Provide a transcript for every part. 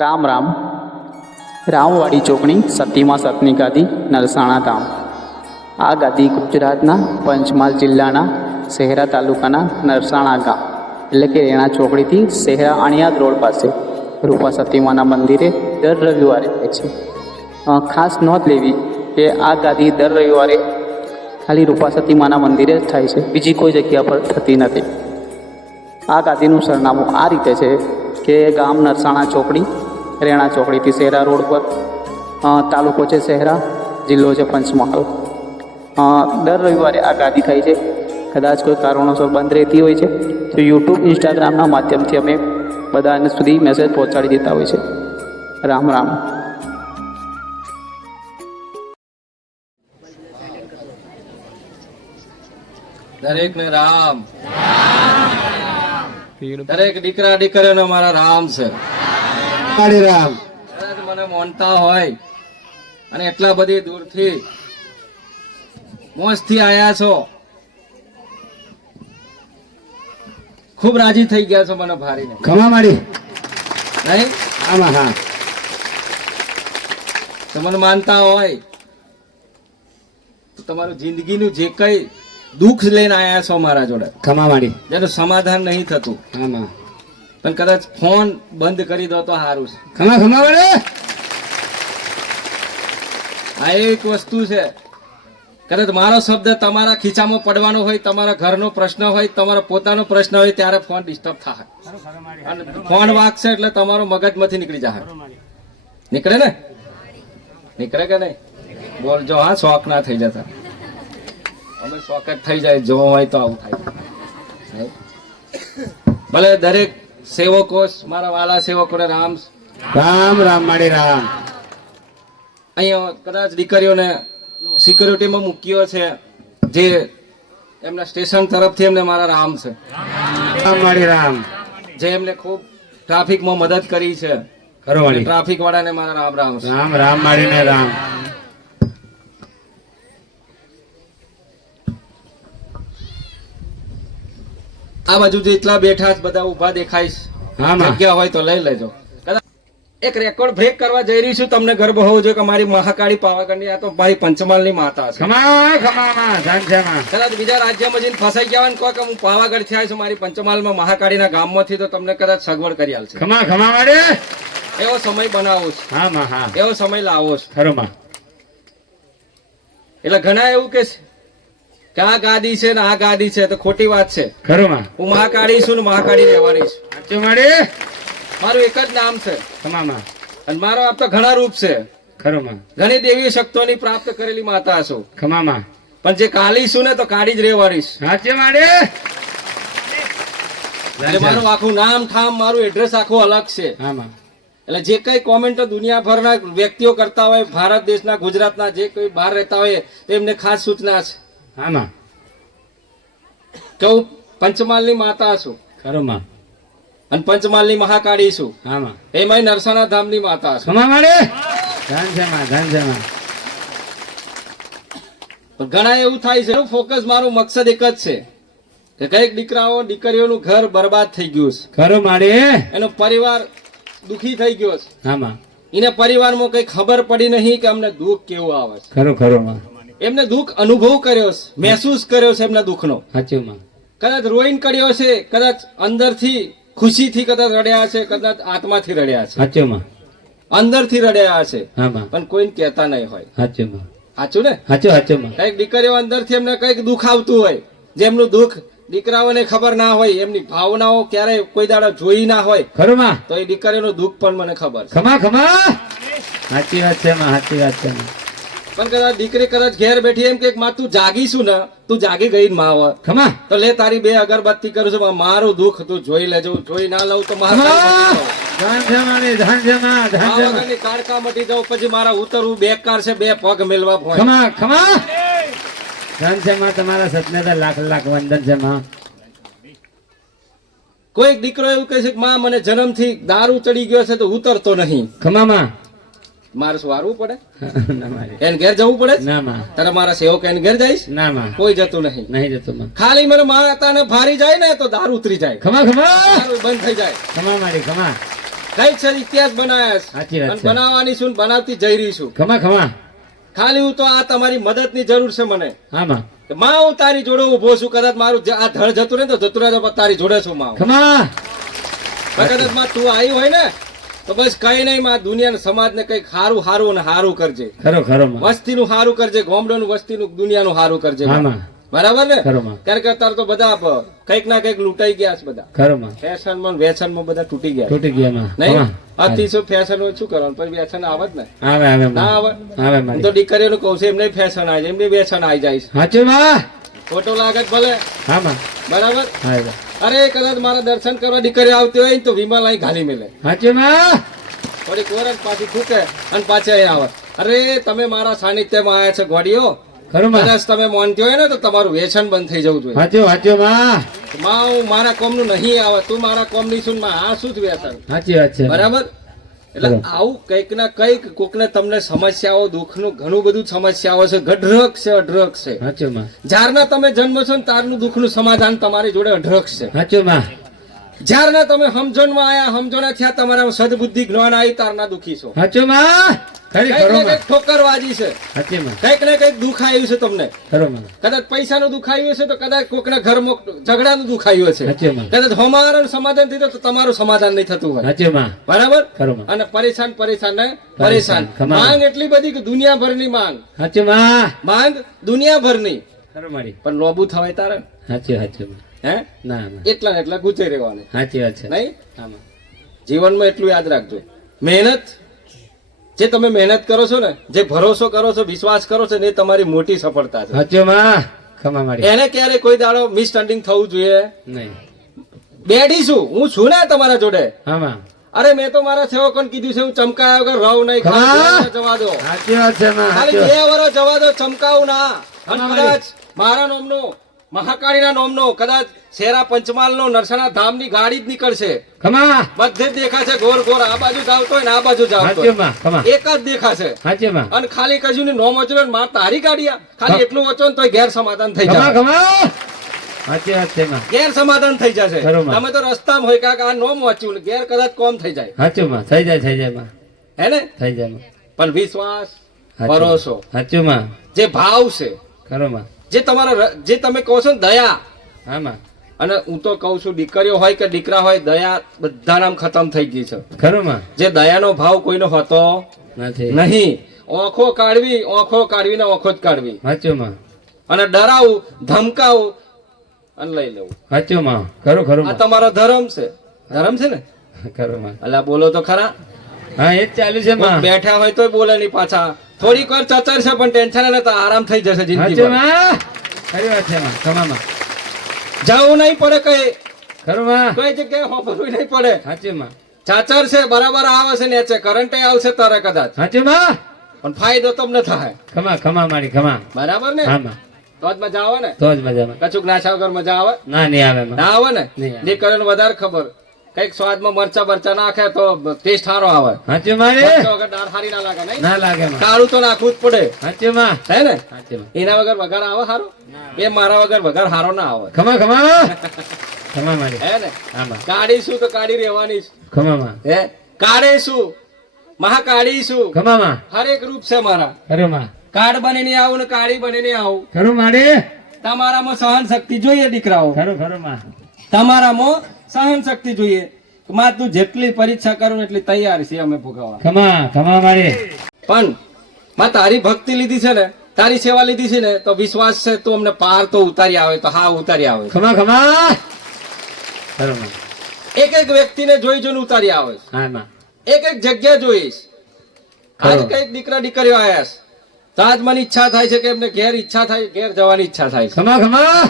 રામ રામ. રામવાડી ચોકણી સતીમાં સતની ગાદી નરસાણા ગામ. આ ગાદી ગુજરાતના પંચમહાલ જિલ્લાના શહેરા તાલુકાના નરસાણા ગામ એટલે કે રેણા ચોકડીથી શહેરા અણિયાદ રોડ પાસે રૂપા સતીમાના મંદિરે દર રવિવારે થાય છે. ખાસ નોંધ લેવી કે આ ગાદી દર રવિવારે ખાલી રૂપા સતીમાના મંદિરે જ થાય છે, બીજી કોઈ જગ્યા પર થતી નથી. આ ગાદીનું સરનામું આ રીતે છે કે ગામ નરસાણા ચોકડી, રેણા ચોકડીથી શહેરા રોડ પર, તાલુકો છે શહેરા, જિલ્લો છે પંચમહાલ. દર રવિવારે આ ગાદી થાય છે. કદાચ કોઈ કારણોસર બંધ રહેતી હોય છે તો યુટ્યુબ, ઇન્સ્ટાગ્રામના માધ્યમથી અમે બધાને સુધી મેસેજ પહોંચાડી દેતા હોય છે. રામ રામ. દરેકને રામ. દરેક દીકરા દીકરીઓને મારા રામ છે. રામ કદાચ મને માનતા હોય અને એટલા બધી દૂરથી મોજથી આયા છો, ખૂબ રાજી થઈ ગયા છો મને ભારીને, ખમા માડી નહીં? આમાં હા તો મને માનતા હોય તો તમારું જિંદગીનું જે કઈ દુઃખ લઈને આયા છો મારા જોડે, ખમા માડી જેનું સમાધાન નહીં થતું, આમાં પણ કદાચ ફોન બંધ કરી દો તો સારું છે. ખમા ખમા વડે આ એક વસ્તુ છે, કદાચ મારો શબ્દ તમારા ખીચામાં પડવાનો હોય, તમારા ઘરનો પ્રશ્ન હોય, તમારો પોતાનો પ્રશ્ન હોય, ત્યારે ફોન ડિસ્ટર્બ થાય અને ફોન વાગશે એટલે તમારો મગજમાંથી નીકળી જાય. નીકળે ને? નીકળે કે નહીં? બોલજો હા, શોખ ના થઈ જતા. અમે શોખ જ થઈ જાય, જો હોય તો આવું થાય. ભલે દરેક સેવકો, મારા વાલા સેવકોને રામ રામ રામ માડી રામ. અહીંયા કદાચ દીકરીઓને સિક્યુરિટીમાં મૂક્યો છે, જે એમના સ્ટેશન તરફથી એમને મારા રામ છે. રામ માડી રામ. જે એમને ખૂબ ટ્રાફિકમાં મદદ કરી છે, ખરો માડી ટ્રાફિક વાળાને મારા રામ રામ છે. રામ રામ માડી ને રામ. આ બાજુ જેટલા બેઠા છે બધા ઊભા દેખાય છે, આમાં જગ્યા હોય તો લઈ લેજો. કદાચ એક રેકોર્ડ બ્રેક કરવા જઈ રહી છું, તમને ગર્વ હોવો જોઈએ કે મારી મહાકાળી પાવાગઢની, આ તો મારી પંચમહાલની માતા છે. ખમા ખમા ઝાંઝામાં કદાચ બીજા રાજ્યમાં જઈને ફસાઈ ગયા હોય ને કહો કે હું પાવાગઢ થી આવ્યો છું, મારી પંચમહાલમાં મહાકાળીના ગામમાંથી, તો તમને કદાચ સગવડ કરી આલશે. ખમા ખમા માડે એવો સમય બનાવો છે, આમાં હા એવો સમય લાવો છે. ખરો માં એટલે ઘણા એવું કે છે કે આ ગાદી છે ને આ ગાદી છે, તો ખોટી વાત છે. ખરો માં હું મહાકાળી છું ને મહાકાળી રહેવાની છું. સાચું માડે મારું એક જ નામ છે ખમા માં અને મારો આપ તો ઘણા રૂપ છે. ખરો માં ઘણી દેવી શક્તિઓની પ્રાપ્ત કરેલી માતા છું, ખમા માં પણ જે કાળી છું ને તો કાળી જ રહેવાની છું. સાચું માડે. એટલે મારું આખું નામ ઠામ, મારું એડ્રેસ આખું અલગ છે. આમાં એટલે જે કઈ કોમેન્ટો દુનિયાભરના વ્યક્તિઓ કરતા હોય, ભારત દેશના, ગુજરાતના જે કોઈ બહાર રહેતા હોય, તેમને ખાસ સૂચના છે આમાં કે હું પંચમહાલની માતા છું ખરો માં અને પંચમહાલની મહાકાળી છું, આમાં એમાંય નરસાણા ધામની માતા છું. ખમા માડે ઝાંઝામાં ઝાંઝામાં. પણ ઘણા એવું થાય છે, ફોકસ મારું મકસદ એક જ છે કે કઈક દીકરાઓ દીકરીઓનું ઘર બરબાદ થઈ ગયું છે, ખરો માડે એનો પરિવાર દુખી થઈ ગયો છે, આમાં એને પરિવારમાં કઈ ખબર પડી નહીં કે અમને દુઃખ કેવું આવે છે. ખરો ખરો માં એમને દુઃખ અનુભવ કર્યો છે, મહેસૂસ કર્યો છે એમના દુઃખનો. સાચું માં કદાચ રોઈન કર્યો છે, કદાચ અંદરથી ખુશીથી કદાચ રડ્યા છે, કદાચ આત્માથી રડ્યા છે, સાચું માં અંદરથી રડ્યા છે, આમાં પણ કોઈને કહેતા નહીં હોય. સાચું માં સાચું ને? સાચું સાચું માં કઈક દીકરીઓ અંદરથી એમને કઈક દુઃખ આવતું હોય, જેમનું દુઃખ દીકરાઓને ખબર ના હોય, એમની ભાવનાઓ ક્યારેય કોઈ દાડો જોઈ ના હોય, ખરું માં તો એ દીકરીઓનું દુઃખ પણ મને ખબર છે. ખમા ખમા સાચી વાત છે માં સાચી વાત છે માં. પણ કદાચ દીકરી કદાચ ઘેર બેઠી એમ કે માં તું જાગીશું ને, તું જાગી ગઈ ને માં હોય, ખમા તો લે તારી 2 અગરબત્તી કરું છું, મારું દુઃખ તું જોઈ લેજો. જોઈ ના લઉં તો ઝાંઝામાં ઝાંઝામાં ઝાંઝામાં કાડકા મટી જાઉં, પછી મારા ઉતરવું બેકાર છે, 2 પગ મેલવા હોય. ખમા ખમા ઝાંઝામાં તમારા સપને તો લાખ લાખ વંદન છે માં. કોઈક દીકરો એવું કહે છે કે માં મને જન્મથી દારૂ ચડી ગયો છે તો ઉતરતો નહીં. ખમા માં મારે વારવું પડે, ના મારી એને ઘેર જવું પડે. ના માં તારે મારા સેવક એને ઘેર જઈશ, ના માં કોઈ જતું નહીં. નહીં જતો માં. ખાલી મને માતાને ભારી જાય ને તો દારૂ ઉતરી જાય, ખમા ખમા દારૂ બંધ થઈ જાય. ખમા મારી ખમા કઈક છે ઇતિહાસ બનાવ્યા સાચી છે વાત અને છે. બનાવવાની છું ને બનાવતી જઈ રહી છું. ખમા ખમા ખાલી હું તો આ તમારી મદદની જરૂર છે મને. હા માં કે માં હું તારી જોડે ઉભો છું, કદાચ મારું આ ધડ જતું રહે ને તો જતું રહે તો તારી જોડે છું માં. ખમા કદાચ માં તું આવી હોય ને તો બસ કઈ નહીં માં, દુનિયા સમાજ ને કઈક હારું હારું ને હારું કરજે. ખરો ખરો માં વસ્તી નું હારું કરજે, ગામડાનું વસ્તીનું દુનિયાનું હારું કરજે. હા માં બરાબર ને? ખરો માં કારણ કે અત્યારે તો બધા કઈક ના કઈક લૂંટાઈ ગયા છે બધા. ખરો માં ફેશન માં વેસન માં બધા તૂટી ગયા છે. તૂટી ગયા માં નહીં ખમા. અતિ શું ફેશન હોય શું કરવાનું, પણ વ્યસન આવે જ ને. આવે આવે ના માં આવે. આવે હું મારી તો દીકરીઓને કહું છું એમને ફેશન આવી જાય, એમને વ્યસન આવી જાય છે. સાચું માં ખોટો લાગે છે ભલે, હા માં બરાબર. હા અરે કદાચ મારા દર્શન કરવા દીકરીઓ આવતી હોય ને તો વિમા લાઈ ઘાલી મેલે, સાચું માં થોડીક વાર જ પાછી થૂકે અને પાછી અહીં આવે. અરે તમે મારા સાનિધ્યમાં આવ્યા છે ગોડીઓ, ખરું માં કદાચ તમે માનતી હોય ને તો તમારું વ્યસન બંધ થઈ જવું જોઈએ. સાચું સાચું માં માં હું મારા કોમનું નહીં આવે, તું મારા કોમની છું ને માં આ શું જ વ્યસન. સાચી વાત છે બરાબર. એટલે બરાબર. આવું કંઈક ના કંઈક કોકને તમને સમસ્યાઓ દુઃખનું ઘણું બધું સમસ્યાઓ છે, ગઢરક છે અઢરક છે. સાચું માં જ્યારના તમે જન્મ છો ને તારનું દુઃખનું સમાધાન તમારી જોડે અઢરક છે. સાચું માં જ્યારના તમે સમજણમાં આયા, સમજણા થયા, તમારા સદબુદ્ધિ જ્ઞાન આવી, તારના દુઃખી છો. સાચું માં ખરી કંઈક ખરો ને માં કંઈક ઠોકરવાજી છે, સાચી માં કંઈક ને કંઈક દુઃખ આવ્યું છે તમને. ખરો માં કદાચ પૈસાનું દુઃખ આવ્યું છે તો કદાચ કોકના ઘરમાં ઝઘડાનું દુઃખ આવ્યું છે. સાચું માં કદાચ અમારું સમાધાન થયું તો તમારું સમાધાન નહીં થતું હોય. સાચું માં બરાબર. ખરો માં અને પરેશાન પરેશાન ને પરેશાન. ખમા. માંગ એટલી બધી કે દુનિયાભરની માંગ, સાચું માં માંગ દુનિયાભરની, ખરો મારી પણ લોબુ થવાય તારે સાચું સાચું માં હે ના ના એટલા ને એટલા ગુચે રહેવાનું. સાચી વાત છે નહીં, હા માં જીવનમાં એટલું યાદ રાખજો, મહેનત જે તમે મહેનત કરો છો ને, જે ભરોસો કરો છો, વિશ્વાસ કરો છો ને, એ તમારી મોટી સફળતા છે. સાચું માં ખમા મારી એને ક્યારે કોઈ દાડો મિસઅન્ડરસ્ટેન્ડિંગ થવું જોઈએ નહીં બેઠી છું હું છું ને તમારા જોડે. હા માં અરે મેં તો મારા સેવકોને કીધું છે હું ચમકાયા વગર રહું નહીં, હા. ખાલી જવા દો, સાચી વાત છે માં ખાલી સાચું 2 વર્ષ જવા દો, ચમકાવું ના. અને હા, કદાચ મારા નોમનો મહાકાળીના નોમનો કદાચ શેરા પંચમહાલનો નરસાણા ધામની ગાડી જ નીકળશે, ખમા બધે જ દેખાશે ગોર ગોર, આ બાજુ જાવતો હોય ને આ બાજુ જાવતો સાચું હોય, માં ખમા એક જ દેખાશે. સાચું માં અને ખાલી કશું ને નોમ વચલો ને માર તારી ગાડી આ. ખાલી એટલું વચો ને તોય ગેર સમાધાન થઈ ખમા જાય, ખમા સાચી વાત છે માં ગેર સમાધાન થઈ જશે. બરોબર. તમે તો રસ્તામાં હોય કાકા આ નોમ વાંચ્યું ને ઘેર કદાચ કોમ થઈ જાય, સાચું માં થઈ જાય માં હે ને. થઈ જાય માં પણ વિશ્વાસ સાચું. ભરોસો સાચું માં જે ભાવ છે, ખરો માં જે તમારા જે તમે કહો છો ને દયા, હા માં અને હું તો કઉ છું દીકરીઓ હોય કે દીકરા હોય, દયા બધા નામ ખતમ થઈ ગઈ છે. ખરો માં જે દયાનો ભાવ કોઈનો હોતો નથી નહીં. ઓખો કાઢવી ને ઓખો જ કાઢવી, સાચું માં અને ડરાવું ધમકાવું અને લઈ લેવું, સાચું માં ખરો ખરો આ માં તમારો ધર્મ છે. ધર્મ છે ને. ખરો માં અલા બોલો તો ખરા. હા એ જ ચાલુ છે માં બેઠા હોય તોય બોલે નહીં પાછા. થોડીક વાર ચચર છે પણ ટેન્શન નતા, આરામ થઈ જશે જિંદગી. સાચું માં ખરી વાત છે માં ખમા માં જવું નહીં પડે, ખરો માં કઈ જગ્યાએ હોભરવું નહીં પડે. સાચું માં ચાચર છે બરાબર આવે છે ને છે, કરંટ આવશે તારે કદાચ, સાચું માં પણ ફાયદો તમને થાય. ખમા ખમા મારી ખમા બરાબર ને. હા માં તો જ મજા આવે ને. તો જ મજામાં કચુક નાશા વગર મજા આવે ના નહીં આવે માં ના આવે ને. નહીં આવે. દીકરીઓને વધારે ખબર, કઈક સ્વાદમાં મરચા બરચા નાખે તો ટેસ્ટ સારો આવે. સાચું મારે મરચાં વગર દાળ સારી ના લાગે નહીં. ના લાગે માં કાળું તો નાખવું જ પડે, સાચું માં હે ને. સાચું માં એના વગર વઘાર આવે સારો, એ મારા વગર વઘાર સારો ના આવે, ખમા ખમા ખમા મારી હે ને. હા માં કાઢી શું તો કાઢી રહેવાની જ. ખમા માં હે કાઢે શું મહાકાળી શું, ખમા માં હરેક રૂપ છે મારા. ખરો માં કાળ બનીને આવું ને કાળી બનીને આવું. ખરું મારે તમારામાં સહન શક્તિ જોઈએ દીકરાઓ, ખરું ખરું માં તમારામાં સહન શક્તિ જોઈએ. માં તું જેટલી પરીક્ષા કરું ને એટલી તૈયાર છે અમે ભોગવવા. ખમા ખમા મારે પણ માં તારી ભક્તિ લીધી છે ને, તારી સેવા લીધી છે ને, તો વિશ્વાસ છે તો અમને પાર તો ઉતારી આવે, તો હા ઉતારી આવે. ખમા ખમા ખરું માં એક એક વ્યક્તિને જોઈ જોઈને ઉતારી આવે, હા માં એક એક જગ્યા જોઈશ. આજ ખરું. કઈક દીકરા દીકરીઓ આયા છે, તો આજ મને ઈચ્છા થાય છે કે એમને ઘેર ઈચ્છા થાય, ઘેર જવાની ઈચ્છા થાય છે. ખમા ખમા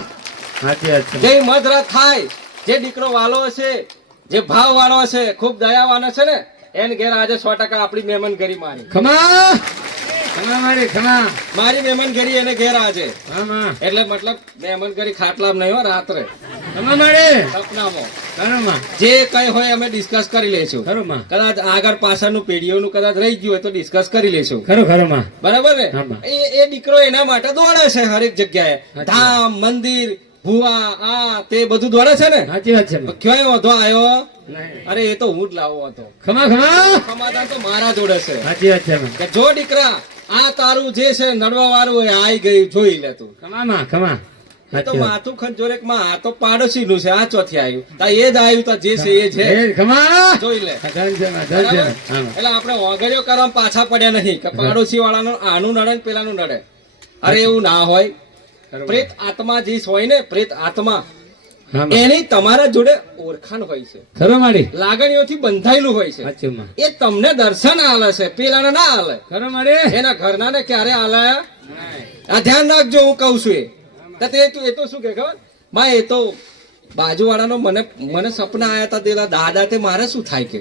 સાચી વાત છે જે મધરાત થાય, જે દીકરો વાલો હશે, જે ભાવ વાળો હશે, ખૂબ દયાવાન હશે ને, એને ઘેર આજે 100% આપણી મહેમાનગરી મારી. ખમા ખમા મારે ખમા મારી મહેમાનગરી એને ઘેર આજે. હા માં એટલે મતલબ મહેમાનગરી ખાટલામાં નહીં હો, રાત્રે ખમા મારે સપનામાં. ખરું માં જે કઈ હોય અમે ડિસ્કસ કરી લઈશું. ખરું માં કદાચ આગળ પાછળનું પેઢીઓનું કદાચ રહી ગયું હોય તો ડિસ્કસ કરી લઈશું. ખરું ખરું માં બરાબર ને. હા, બા. એ દીકરો એના માટે દોડે છે હરેક જગ્યાએ, ધામ મંદિર ભુવા આ તે બધું દોડે છે ને સાચી વાત છે માં. ક્યાંય વાંધો આવ્યો નહીં. અરે એ તો હું જ લાવો હતો ખમા ખમા સમાધાન તો મારા જોડે છે સાચી વાત છે માં. કે જો દીકરા આ તારું જે છે નડવા વાળું એ આઈ ગયું જોઈ લે તું ખમા માં ખમા એ તો સાચી વાત. માથું ખન જોરે કે માં આ તો પાડોશી નું છે આ ચોથી આવ્યું તા એ જ આવ્યું તા જે છે એ છે એ ખમા જોઈ લે ધન છે માં, ધન છે બરાબર? માં. હા માં. એટલે આપણે ઓગળ્યો કરવામાં પાછા પડ્યા નહીં કે પાડોશી વાળાનું આનું નડે ને પેલાનું નડે અરે એવું ના હોય ખરું. પ્રેત આત્મા જે હોય ને પ્રેત આત્મા હા માં. એની તમારા જોડે ઓળખાણ હોય છે ખરો મારી લાગણીઓથી બંધાયેલું હોય છે સાચું માં. એ તમને દર્શન આલે છે પેલાને ના આલે ખરો મારી એના ઘરના ને ક્યારે આલે આ ધ્યાન રાખજો હું કઉ છું એ તો શું કે ખબર માં એ તો બાજુવાળાનો મને સપના આયા હતા તેલા દાદા તે મારે શું થાય કે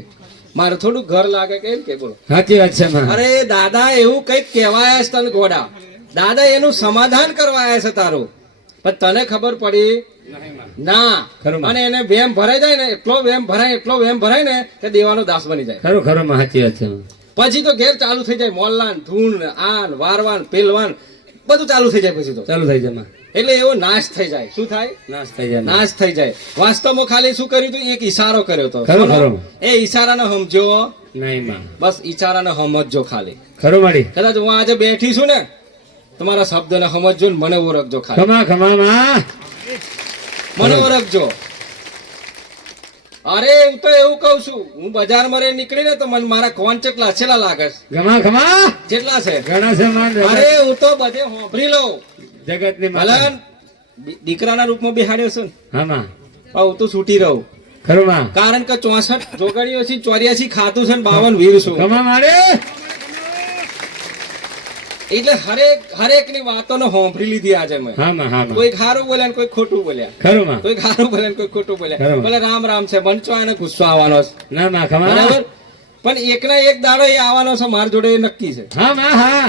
મારે થોડું ઘર લાગે કે એમ કે બોલો સાચી વાત છે માં. અરે દાદા એવું કઈક કહેવાયા છે તને ગોડા દાદા એનું સમાધાન કરવા આવ્યા છે તારું પણ તને ખબર પડી ના ખરું માં. અને એને વેમ ભરાઈ જાય ને એટલો વેમ ભરાય ને કે દેવાનો દાસ બની જાય ખરું ખરું માં સાચી વાત છે માં. પછી તો ઘેર ચાલુ થઈ જાય મોલ્લાન ધૂન આન વારવાન પેલવાન બધું ચાલુ થઈ જાય પછી તો ચાલુ થઈ જાય માં. એટલે એવો નાશ થઈ જાય શું થાય નાશ થઈ જાય માં. નાશ થઈ જાય વાસ્તવમાં ખાલી શું કર્યું હતું એક ઈશારો કર્યો હતો ખરો, ખરો. એ ઈશારાને સમજો નહીં માં. બસ ઈશારાને સમજજો ખાલી ખરું મારી કદાચ હું આજે બેઠી છું ને તમારા શબ્દને સમજજો ને મને ઓળખજો ખાલી ખમા ખમા માં. મને ઓળખજો અરે હું તો એવું કઉ છું હું બજારમાં રહીને નીકળી ને તો મને મારા કોણ ચેટલા છેલ્લા લાગે છે ખમા ખમા કેટલા છે ઘણા છે માં. અરે હું તો બધે હોંભરી લઉં જગત ની ભલે દીકરાના રૂપમાં બેહાડ્યો છે ને હા માં. પણ હું તો છૂટી રહું ખરું માં. કારણ કે 64 જોગણીઓ છે 84 ખાતું છે ને 52 વીર છું ખમા મારે એટલે હરેક ની વાતોને હોંભરી લીધી આજે મેં હા માં. હા માં. કોઈ ખારું બોલ્યા ને કોઈ ખોટું બોલ્યા ખરું માં. કોઈ ખારું બોલ્યા ને કોઈ ખોટું બોલ્યા બરાબર. ભલે રામ રામ છે મંચો એને ગુસ્સો આવવાનો છે ના માં ખમા. બરાબર પણ એકના એક દાડો એ આવવાનો છે માર જોડે એ નક્કી છે હા માં. હા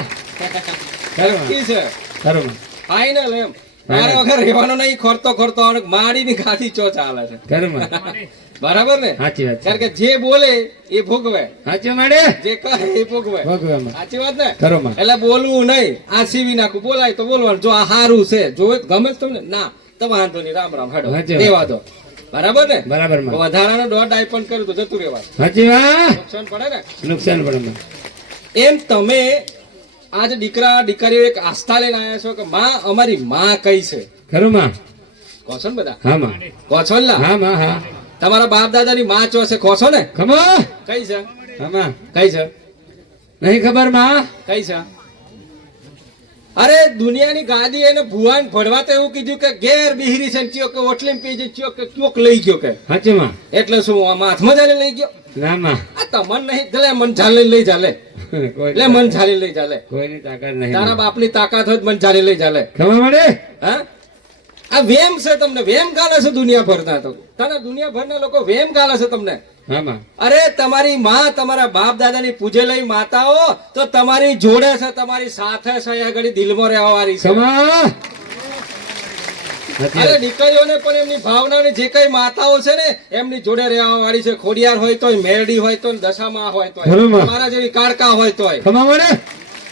ખરું માં. નક્કી છે ખરું માં. ફાઈનલ એમ મારે વગર રહેવાનો નહીં ખોરતો અને માડીની ખાધી ચો ચાલે છે ખરું માં. બરાબર ને સાચી વાત છે. કારણ કે જે બોલે એ ભોગવે સાચું મારે જે કહે એ ભોગવે ભગવાન. સાચી વાત ને ખરું માં. એટલે બોલવું નહીં આ સીવી નાખું બોલાય તો બોલવાનું જો આ હારું છે જો ગમે જ તમને ના તો વાંધો નહીં રામ રામ હેડો સાચી વાત. દેવા દો બરાબર ને બરાબર માં. વધારાનો દોઢ આઈપન કર્યું તો જતું રહેવાય સાચી વાત. નુકસાન પડે ને નુકસાન પડે માં. એમ તમે આજ દીકરા દીકરીઓ એક આસ્થા લઈને આવ્યા છો કે માં અમારી માં કઈ છે ખરું માં. કહો છો ને બધા હા માં. કહો છો ને લા? હા માં. હા તમારા બાપ દાદાની માં ચો છે કહો છો ને ખમા. કઈ છે હા માં. કઈ છે નહીં ખબર માં. કઈ છે અરે દુનિયાની ગાદી એને ભુવાન ભણવા તો એવું કીધું કે ઘેર બિહરી છે ને ચિયો કે ઓટલીમ પી છે ચિયો કે ચોક લઈ ગયો કે સાચું માં. એટલે શું આમાં હાથમાં જાલે લઈ ગયો ના માં. આ તમન નહીં એટલે મન ઝાલી લઈ ચાલે એટલે મન ઝાલી લઈ ચાલે કોઈની તાકાત નહીં. તારા બાપની તાકાત હોય તો મન ઝાલી લઈ ચાલે ખબર પડે. હા આ વેમ છે તમને વેમ ગાલે છે દુનિયાભરના તો તને દુનિયાભરના લોકો વેમ ગાલે છે તમને હા માં. અરે તમારી માં તમારા બાપ દાદાની પૂજેલી માતાઓ તો તમારી જોડે છે તમારી સાથે છે એ ઘડી દિલમાં રહેવા વાળી છે ખમા. અરે દીકરીઓને પણ એમની ભાવનાની જે કઈ માતાઓ છે ને એમની જોડે રહેવા વાળી છે ખોડિયાર હોય તોય મેરડી હોય તો દશામાં હોય તોય બરોબર. તમારા જેવી કાળકા હોય તોય ખમા પડે.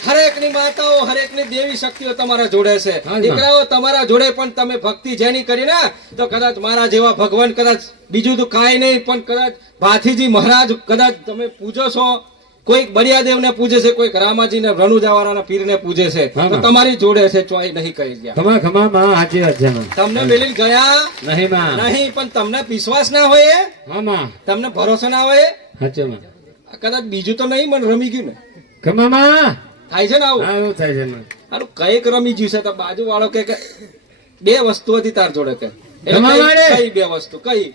હરેક ની માતાઓ હરેક ની દેવી શક્તિઓ તમારા જોડે છે હા, દીકરાઓ તમારા જોડે પણ તમે ભક્તિ જેની કરી ને તો કદાચ મારા જેવા ભગવાન કદાચ બીજું તો કાંઈ નહીં પણ કદાચ ભાથીજી મહારાજ કદાચ તમે પૂજો છો કોઈક બળિયાદેવ ને પૂજે છે કોઈક રામાજી ને રણુજાવાળાના પીર ને પૂજે છે હા, તો હા. તમારી જોડે છે ચોઈ નહીં કહી ગયા ખમા ખમા માં. સાચી વાત છે માં. તમને મેલી ગયા નહીં માં. નહીં પણ તમને વિશ્વાસ ના હોય એ? હા માં. તમને ભરોસો ના હોય એ? સાચું માં. આ કદાચ બીજું તો નહીં મને રમી ગયું ને ખમા માં. થાય છે ને આવું હા એવું થાય છે માં. હારું કઈક રમી ગયું છે તો બાજુ વાળો કે બે વસ્તુ હતી તાર જોડે કે એટલે ખમા કઈ- મારે. કઈ બે વસ્તુ કઈ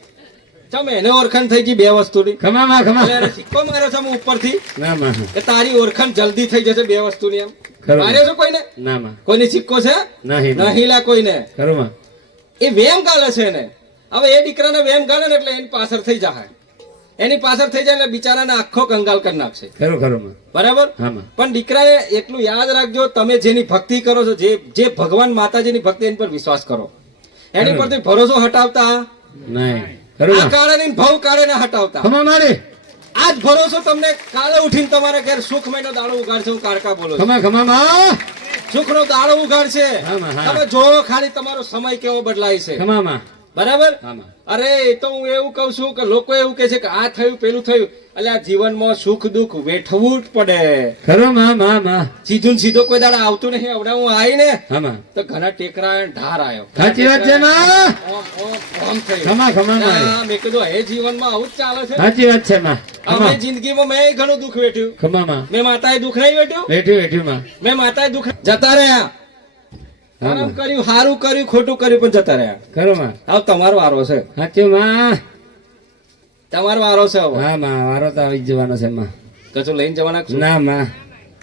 ચમ એને ઓળખાણ થઈ ગઈ બે વસ્તુની ખમા માં. ખમા. એટલે એને સિક્કો માર્યો છે આમ ઉપરથી ના માં. કે તારી ઓળખાણ જલ્દી થઈ જશે બે વસ્તુની એમ ખરું. માર્યો છે કોઈને ના માં. કોઈની સિક્કો છે નહીં માં. નહીં લા કોઈને ખરું માં. એ વેમ ગાલે છે એને હવે એ દીકરાને વેમ ગાલે ને એટલે એની પાછળ થઈ જાય એની પાછળ થઈ જાય એટલે બિચારાને આખો કંગાલ કરી નાખશે ખરું ખરું માં. બરાબર હા માં. પણ દીકરાએ એટલું યાદ રાખજો તમે જેની ભક્તિ કરો છો જે ભગવાન માતાજીની ભક્તિ એની પર વિશ્વાસ કરો એની બરાબર. પરથી ભરોસો હટાવતા નહીં. ખરું આ માં. કાળે ની ભવ કાળે ના હટાવતા ખમા મારે. આજ ભરોસો તમને કાલે ઉઠીને તમારા ઘેર સુખ મહિનો દાડો ઉગાડશે હું કારકા બોલું છું ખમા ખમા માં. સુખનો દાડો ઉગાડશે. હા, માં, હા. તમે જોવો ખાલી તમારો સમય કેવો બદલાય છે. ખમામાં બરાબર. આમાં અરે એ તો હું એવું કઉ છું કે લોકો એવું કે છે કે આ થયું પેલું થયું, એટલે આ જીવનમાં સુખ દુઃખ વેઠવું જ પડે. ખરો માં સીધું ને સીધો કોઈ દાડો આવતું નહીં. હમણાં હું આવી ને આમાં તો ઘણા ટેકરા આવ્યા ને ઢાર આવ્યો. સાચી વાત છે માં. આમ થયું. ખમા આ મેં કીધું એ જીવનમાં આવું જ ચાલે છે. સાચી વાત છે માં. અમે જિંદગીમાં મેં ઘણું દુઃખ વેઠ્યું. ખમામાં મેં માતાએ દુઃખ નહીં વેઠ્યું. બેઠ્યું માં. મેં માતાએ દુઃખ જતા રહ્યા. આરામ કર્યું, સારું કર્યું, ખોટું કર્યું, પણ જતા રહ્યા. ખરો માં. હવે તમારો વારો છે. સાચું માં. તમારો વારો છે હવે. હા માં, વારો તો આવી જ જવાનો છે માં. કશું લઈને જવાના છો? ના માં,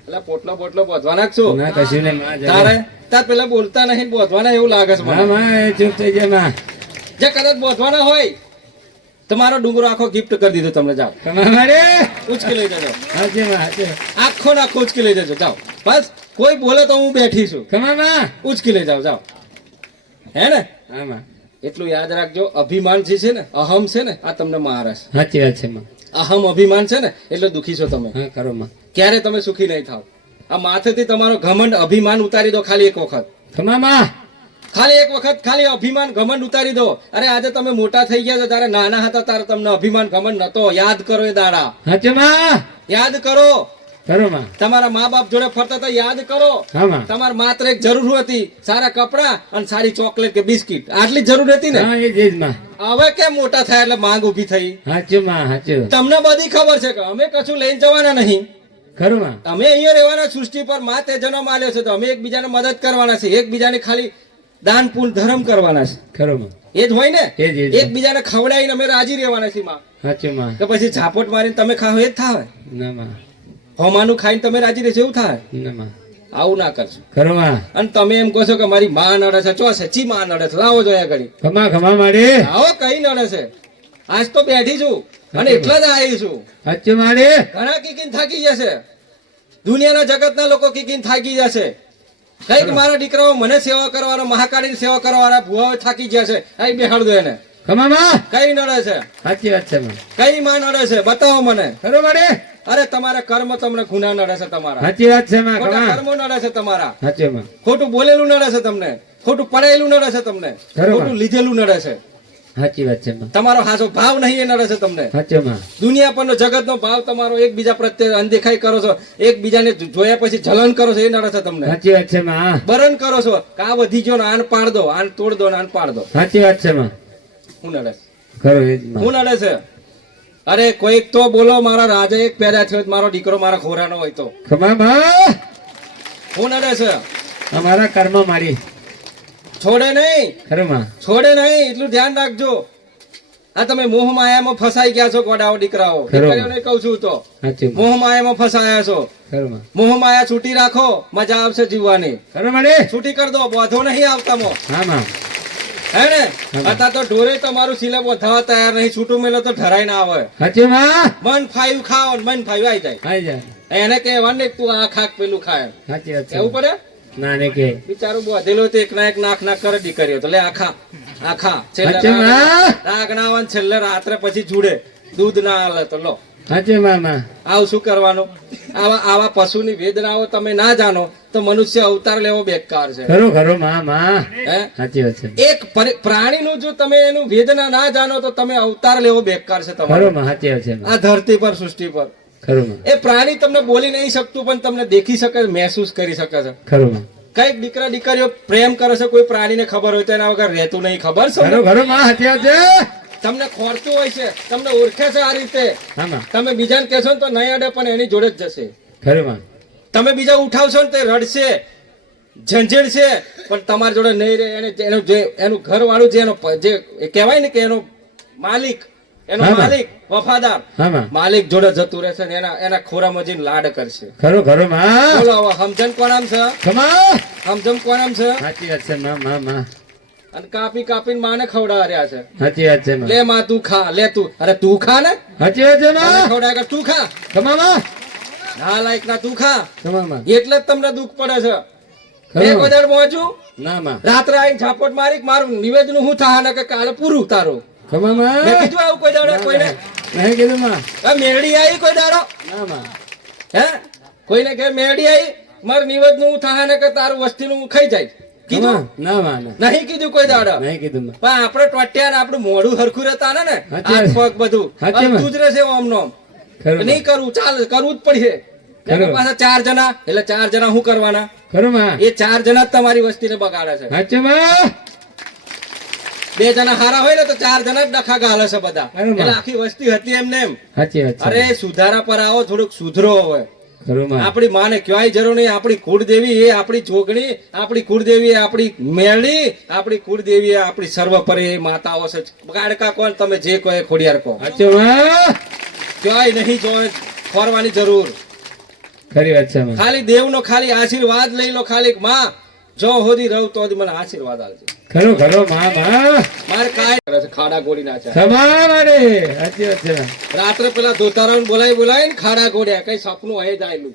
એટલે પોટલો બોધવાના છો? ના કશું નહીં માં. તારે તાર પેલા બોલતા નહીં, બોધવાના એવું લાગે છે હા મને. માં, એ ચૂપ થઈ જાય માં. જે કદાચ બોધવાના હોય તમારો ડુંગરો આખો ગિફ્ટ કરી દીધો તમને. જાઓ ખમામાં રે. ઉચકી લઈ જજો. સાચી માં, સાચી. આખો ને આખો ઉચકી લઈ જજો. જાઓ બસ. કોઈ બોલે તો હું બેઠી છું. ખમામાં. ઉચકી લઈ જાઓ. જાઓ. હે ને? હા માં. એટલું યાદ રાખજો, અભિમાન જે છે ને, અહમ છે ને, આ તમને મારે છે. સાચી વાત છે માં. અહમ અભિમાન છે ને એટલે દુખી છો તમે. હા ખરો માં. ક્યારે તમે સુખી નહીં થાવ. આ માથેથી તમારો ઘમંડ અભિમાન ઉતારી દો ખાલી એક વખત. ખમામાં. ખાલી એક વખત ખાલી અભિમાન ઘમંડ ઉતારી દો. અરે આજે તમે મોટા થઈ ગયા છો, તારે નાના હતા ત્યારે તમને અભિમાન ઘમંડ નતો. યાદ કરો એ દાડા. સાચું માં. યાદ કરો. ખરો માં. તમારા મા બાપ જોડે ફરતા હતા, યાદ કરો. હા માં. તમારે માત્ર એક જરૂર હતી, સારા કપડા અને સારી ચોકલેટ કે બિસ્કિટ. આટલી જ જરૂર હતી ને. હા એ જ માં. હવે કેમ મોટા થયા એટલે માંગ ઉભી થઈ? સાચું માં, સાચું. તમને બધી ખબર છે કે અમે કશું લઈને જવાના નહીં. ખરું માં. અમે અહીંયા રહેવાના. સૃષ્ટિ પર માં તે જન્મ આલ્યો છે તો અમે એકબીજાને મદદ કરવાના છે. એકબીજાને ખાલી દાન પુણ્ય ધર્મ કરવાના છે. ખરું માં. એ જ હોય ને. એ જ, એ જ. એકબીજાને ખવડાવીને અમે રાજી રહેવાના છીએ માં. સાચું માં. કે પછી ઝાપટ મારીને તમે ખાઓ એ જ થાય? ના માં. હોમાનું ખાઈને તમે રાજી રહેશો એવું થાય? ના માં. આવું ના કરશો. ખરું માં. અને તમે એમ કહો છો કે મારી માં નડે છે. ચો છે ચી માં નડે છે? લાવો જોયા કરી. ખમા મારે. આવો કઈ નડે છે? આજ તો બેઠી છું અને એટલા જ આવી છું. સાચું મારે. ઘણા કીકીન થાકી જશે. દુનિયાના જગતના લોકો કીકીન થાકી જશે. કઈક મારા દીકરાઓ મને સેવા કરવાના, મહાકાળીની સેવા કરવાના ભુવાઓ થાકી ગયા છે. અહીં બેહાડ દો એને. ખમામાં. કઈ નડે છે? સાચી વાત છે માં. કઈ માં નડે છે? બતાવો મને. ખરું મારે. અરે તમારા કર્મ તમને ગુના નડે છે. તમારા સાચી વાત છે માં. ખોટા ખમા. કર્મો નડે છે તમારા. સાચું માં. ખોટું બોલેલું નડે છે તમને. ખોટું પડેલું નડે છે તમને. ખરું. ખોટું લીધેલું નડે છે. સાચી વાત છે માં. તમારો હાચો ભાવ નહીં એ નડે છે તમને. સાચું માં. દુનિયા પરનો જગતનો ભાવ તમારો એકબીજા પ્રત્યે અનદેખાઈ કરો છો. એકબીજાને જોયા પછી જલન કરો છો એ નડે છે તમને. સાચી વાત છે માં. બરન કરો છો કે આ વધી ગયો ને આન પાડ દો, આન તોડ દો ને આન પાડ દો. સાચી વાત છે માં. હું નડે છે? ખરું એ જ માં. હું નડે છે? અરે કોઈક તો બોલો મારા રાજા એક પેદા થયો મારો દીકરો મારા ખોરાનો હોય તો ખમામાં. હું નડે છે? અમારા કર્મ મારી. છોડે નહીં. ખરું માં. છોડે નહીં એટલું ધ્યાન રાખજો. આ તમે મોહ માયામાં ફસાઈ ગયા છો ગોડાઓ દીકરાઓ. ખરું. દીકરીઓને કહું છું તો સાચું માં. મોહ માયામાં ફસાયા છો. ખરું માં. મોહ માયા છૂટી રાખો, મજા આવશે જીવવાની. ખરું મારે. છૂટી કરી દો, બોધો નહીં આવતા મો. હા માં. હે ને? હા. અત્યારે તો ઢોરે તમારું સિલેબ વધવા તૈયાર નહીં. છૂટું મેલો તો ઢરાઈ ના આવે. સાચું માં. મન ફાયું ખાઓ ને મન ફાયું આવી જાય. આઈ જાય. એને કહેવાનું ને તું આ ખાક પેલું ખાય. સાચી વાત છે. એવું પડે? ના ને કે. બિચારું બોધેલું તો એક ના એક નાક નાક કરે દીકરીઓ તો લે આખા આખા સાચું માં. રાગના આવે ને છેલ્લે રાત્રે પછી જુડે દૂધ ના હાલે તો લો. સાચું માં. આવું શું કરવાનું? આવા પશુની વેદનાઓ તમે ના જાણો તો મનુષ્ય અવતાર લેવો બેકાર છે. ખરું માં. હે? સાચી વાત છે. એક પ્રાણીનું જો તમે એનું વેદના ના જાણો તો તમે અવતાર લેવો બેકાર છે તમારો. ખરું માં. સાચી વાત છે માં. આ ધરતી પર સૃષ્ટિ પર ખરું માં. એ પ્રાણી તમને બોલી નહીં શકતું પણ તમને દેખી શકે છે, મહેસૂસ કરી શકે છે. ખરું માં. કઈક દીકરા દીકરીઓ પ્રેમ કરે છે, કોઈ પ્રાણીને ખબર હોય તો એના વગર રહેતું નહીં. ખબર છે ને? ખરું માં. સાચી વાત છે. તમને ખોરતું હોય છે, તમને ઓળખે છે આ રીતે. હા માં. તમે બીજાને કહેશો ને તો નહીં અડે પણ એની જોડે જ જશે. ખરું માં. તમે બીજા ઉઠાવશો ને તે રડશે, ઝંઝેડશે પણ તમારી જોડે નહીં રહે. એનું જે એનું ઘર વાળું જે એનો જે કહેવાય ને કે એનો માલિક, એનો હા, માલિક વફાદાર હા માં. માલિક જોડે જતું રહેશે ને એના ખોરામાં જઈને લાડ કરશે. ખરું માં. બોલો હવે સમજણ કોણ આમ છે? ખમા. સમજણ કોણ આમ છે? સાચી વાત છે માં. અને કાપી કાપીને માને ખવડાવ્યા રહ્યા છે. સાચી વાત છે માં. લે માં તું ખા, લે તું. અરે તું ખા ને. સાચી વાત છે તને માં. ખવડાવે કે તું ખા. ખમા. ના લાયક ના તું ખા. ખમા. એટલે જ તમને દુઃખ પડે છે. ખરું. મેં કોઈ દાડો પહોંચ્યું ના માં. રાત્રે આવીને ઝાપટ મારી કે મારું નિવેદન હું થા ને કે કાલે પૂરું તારું. ખમા મેં માં. કીધું આવું કોઈ દાડો કોઈને? નહીં કીધું માં. આ મેરડી આવી કોઈ દાડો? ના માં. હે? કોઈને કે મેરડી આવી મારે નિવેદ નું થાય ને કે તારું વસ્તી નું ખાઈ જાય કીધું ના ના નહીં કીધું કોઈ દાડા નહીં કીધું મેં. પણ આપણે ટોટિયા ને આપણું મોઢું હરખું રહેતા ને સાચી હાથ વાત. પગ બધું સાચી વાત. તું જ રહેશે ઓમ નોમ ખરું નહીં કરવું ચાલ કરવું જ પડશે ખરું. પાછા 4 જણા એટલે 4 જણા શું કરવાના ખરું માં એ 4 જણા જ તમારી વસ્તીને બગાડે છે સાચું માં 2 જણા હારા હોય ને તો 4 જણા જ ડખા ગાલે છે બધા અરે વાહ. એટલે આખી વસ્તી હતી એમને એમ સાચી વાત છે. અરે સુધારા પર આવો થોડુંક સુધરો હોય ખરું માં આપણી માને ક્યાંય જરૂર નહીં આપણી કુળદેવી એ આપણી જોગણી આપણી કુળદેવી એ આપણી મેળણી આપણી કુળદેવી એ આપણી સર્વપરે માતાઓ છે ગાડકા કોણ તમે જે કહો એ ખોડિયાર કહો સાચું માં ક્યાંય નહીં જોવે ખોરવાની જરૂર ખરી વાત છે માં. ખાલી દેવનો ખાલી આશીર્વાદ લઈ લો ખાલી માં જો હોદી રહું તો મને આશીર્વાદ આપજો ખરું ખરું માં મારે કાંઈ કરે છે ખાડા ગોળી નાચે ખમા મારે સાચી વાત છે માં. રાત્રે પેલા ધોતારાઓને બોલાવી ને ખાડા ગોળ્યા કઈ સપનું હે જાયેલું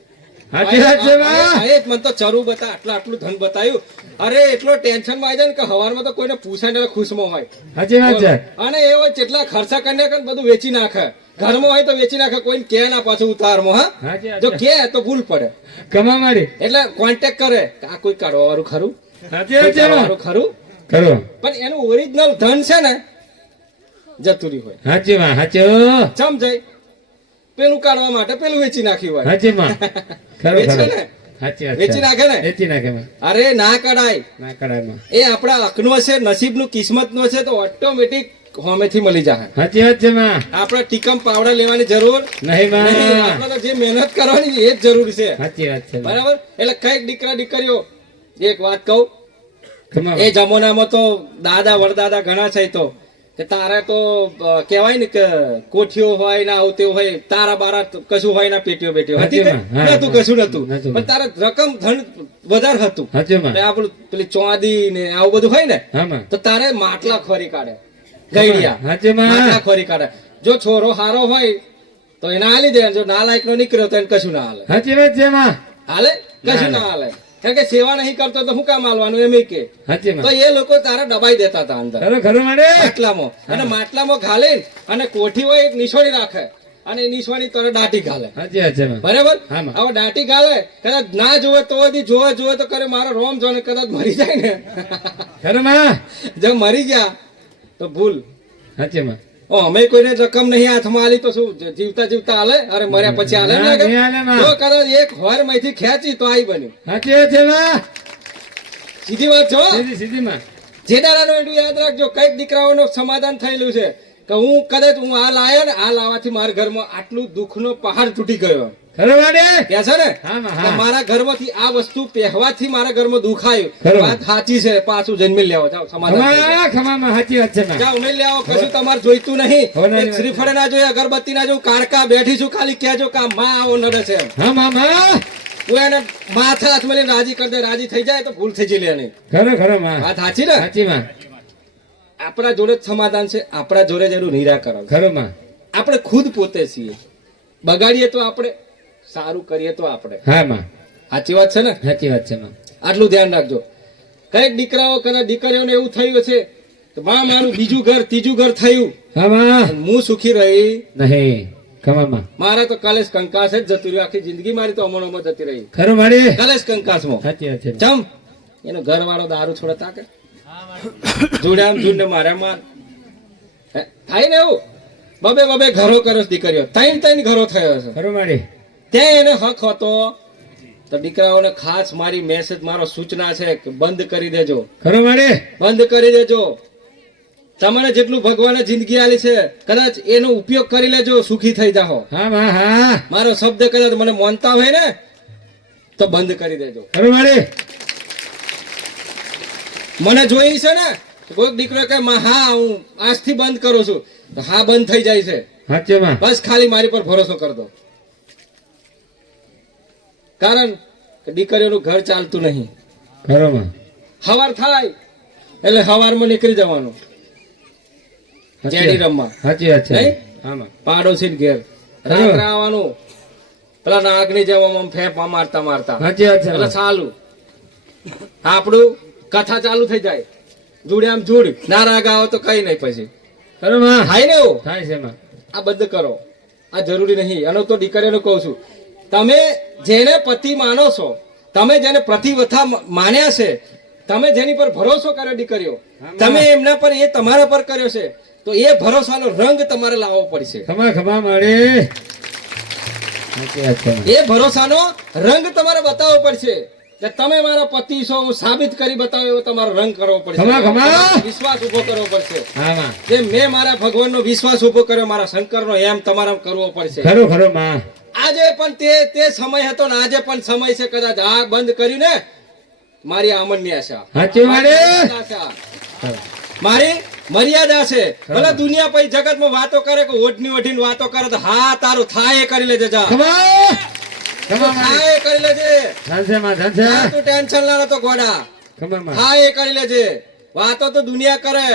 સાચી વાત છે માં. હે મને તો ચરુ બતા આટલું ધન બતાવ્યું અરે એટલો ટેન્શન માં આવી જાય ને કે હવારમાં તો કોઈને પૂછાય ને ખુશમાં હોય સાચી વાત છે. અને એ હોય જેટલા ખર્ચા કરીને કે બધું વેચી નાખે ઘરમાં હોય તો વેચી નાખે કોઈને કે ના પાછું ઉતારમાં હા સાચી વાત જો છે. કે તો ભૂલ પડે કમા મારી એટલે કોન્ટેક્ટ કરે કે આ કોઈ કાઢવા વાળું ખરું સાચી વાત છે કાઢવા માં. વાળું ખરું ખરું પણ એનું ઓરિજિનલ ધન છે ને જતું રહ્યું હોય સાચી માં સાચું સમજાય પેલું કાઢવા માટે પેલું વેચી નાખ્યું હોય સાચી માં ખરું વેચે ખરું ને સાચી વાત વેચી છે. નાખે ને વેચી નાખે માં. અરે ના કઢાય ના કરાય માં. એ આપણા હકનો છે નસીબનું કિસ્મતનો છે તો ઓટોમેટિક હોમેથી મળી જાય સાચી વાત છે માં. આપણે ટીકમ પાવડર લેવાની જરૂર નહીં માં. નહીં આપણે તો જે મહેનત કરવાની એ જ જરૂર છે સાચી વાત છે માં. બરાબર એટલે કઈક દીકરા દીકરીઓ એક વાત કહું કમા એ જમાનામાં તો દાદા વડદાદા ઘણા છે તો કે તારે તો કહેવાય ને કે કોઠીઓ હોય ના આવતી હોય તારા બારા કશું હોય ના પેટીઓ બેટીઓ હતી ને? હા, હા. નતું કશું નતું નતું. પણ તારે રકમ ધન વધારે હતું સાચું માં. એટલે આપણું પેલી ચોદી ને આવું બધું હોય ને હા માં. તો તારે માટલા ખોરી કાઢે ગઈડિયા સાચું માં. માટલા ખોરી કાઢે જો છોરો હારો હોય તો એને હાલી દે જો નાલાયક નો નીકળ્યો તો એને કશું ના હાલે સાચી વાત છે માં. હાલે કશું ના હાલે કારણ કે સેવા નહીં કરતો તો શું કામ હાલવાનું એમ કે સાચી તો માં. એ લોકો તારા દબાઈ દેતા હતા અંદર ખરું ખરું મારે માટલામાં અને માટલામાં ઘાલે અને કોઠી હોય એક નિશોણી રાખે અને એ નિશોણી તને દાટી ઘાલે સાચી વાત છે માં. બરાબર હા, માં. હવે દાટી ઘાલે કદાચ ના જોવે તો જોવે તો કરે મારો રોમ જો ને કદાચ મરી જાય ને ખરું માં. જો મરી ગયા તો ભૂલ સાચી માં. ઓ અમે કોઈને રકમ નહીં હાથમાં આલી તો શું જીવતા જીવતા હાલે અરે મર્યા પછી હાલે ના, ના કે? નહીં હાલે માં. જો કદાચ એક હોર માંથી ખેંચી તો આઈ બન્યું સાચી વાત છે માં. સીધી વાત છો સીધી સીધી માં. જે દાડાનું એટલું યાદ રાખજો કઈક દીકરાઓનું સમાધાન થયેલું છે કે હું કદાચ હું આ લાયો ને આ લાવવાથી મારા ઘરમાં આટલું દુઃખનો પહાડ તૂટી ગયો ખરું મારે કે છે ને હા માં, કે હા. મારા ઘરમાંથી આ વસ્તુ પહેવાથી મારા ઘરમાં દુઃખ આવ્યું ખરું. વાત સાચી છે પાછું જન્મી લેવો જાઓ સમાધાન થઈ જાય. ખમા ખમામાં સાચી વાત છે માં. જાઓ ઉમેરી લેવો કશું તમારે જોઈતું નહીં હવે નહીં, એક શ્રીફળ ના જોઈએ અગરબત્તી ના જોઉં કાળકા બેઠી છું ખાલી કહેજો કે આ માં આવો નડે છે એમ. હા માં માં. તું એને માથા હાથ મળીને રાજી કરી દે રાજી થઈ જાય તો ભૂલ થઈ જઈ લે નહીં ખરું ખરું માં. વાત સાચી ને સાચી માં. આપણા જોડે જ સમાધાન છે આપણા જોડે જ એનું નિરાકરણ છે. ખરું માં. આપણે ખુદ પોતે છીએ બગાડીએ તો આપણે સારું કરીએ તો આપણે હા માં. સાચી વાત છે ને સાચી વાત છે માં. આટલું ધ્યાન રાખજો કઈક દીકરાઓ કદાચ દીકરીઓને એવું થયું છે કે માં મારું બીજું ઘર ત્રીજું ઘર થયું હા માં. અને હું સુખી રહી નહીં ખમામાં. મારા તો કલેશ કંકાસ જ જતું રહ્યું આખી જિંદગી મારી તો અમણોમાં જતી રહી ખરું મારે કલેશ કંકાસમાં સાચી વાત છે. ચમ એનો ઘર વાળો દારૂ છોડતા કે જોડ્યા જોડને માર્યા માર હે? થાય ને એવું બબે બબે ઘરો કરો છે દીકરીઓ ત્રણ ઘરો થયો છે ખરું મારે ત્યાં એને હક હતો તો દીકરાઓને ખાસ મારી મેસેજ મારો સૂચના છે કે બંધ કરી દેજો ખરું મારે બંધ કરી દેજો તમને જેટલું ભગવાને જિંદગી આલી છે કદાચ એનો ઉપયોગ કરી લેજો સુખી થઈ જાઓ હા માં હા. મારો શબ્દ કદાચ મને માનતા હોય ને તો બંધ કરી દેજો ખરું મારે મને જોઈ છે ને કોઈક દીકરો કે માં હા હું આજથી બંધ કરું છું તો હા બંધ થઈ જાય છે સાચી માં. બસ ખાલી મારી પર ભરોસો કર દો કારણ કે દીકરીઓનું ઘર ચાલતું નહીં ખરું માં. હવાર થાય એટલે હવારમાં નીકળી જવાનું સાચી જેડી વાત. રમવા સાચી વાત છે. નહીં? હા માં. પાડોશી ઘેર રાત્રે આવવાનું પેલા નાગની જેમ આમ ફેંપા મારતા મારતા સાચી વાત છે એટલે માં. ચાલુ આપણું કથા ચાલુ થઈ જાય જોડે આમ જોડ ના રાગ આવો તો કઈ નહીં પછી ખરું માં. થાય ને એવું થાય છે માં. આ બંધ કરો આ જરૂરી નહીં અને તો દીકરીઓને કહું છું તમે જેને પતિ માનો છો તમે જેને પ્રતિવથા માન્યા છે, તમે જેની પર ભરોસો કર્યો દીકરીઓ, હા, તમે એમના પર, એ તમારા પર કર્યો છે, તો એ ભરોસાનો રંગ તમારે લાવવો પડશે. ખમા ખમા માડી સાચી વાત છે. એ ભરોસાનો રંગ તમારે બતાવવો પડશે કે તમે મારા પતિ છો, હું સાબિત કરી બતાવો એવો તમારો રંગ કરવો પડશે. ખમા, ખમા. તમારો વિશ્વાસ ઉભો કરવો પડશે. હા માં જે મેં મારા ભગવાનનો વિશ્વાસ ઉભો કર્યો, મારા શંકરનો, એમ તમારે કરવો પડશે. ખરું ખરું માં આજે પણ તે સમય હતો ને આજે પણ સમય છે. કદાચ આ બંધ કર્યું ને, મારી આમણની આશા, સાચી માડી આશા, મારી મર્યાદા છે. ભલે દુનિયા પછી જગતમાં વાતો કરે કે ઓઢની ઓઢીને વાતો કરે, તો હા તારું થાય એ કરી લેજે. જા ખમા ખમા માડી થાય એ કરી લેજે. ધનસે માં ધનસે હા, તું ટેન્શન ના લેતો ગોડા, ખમા માં થાય એ કરી લેજે. વાતો તો દુનિયા કરે,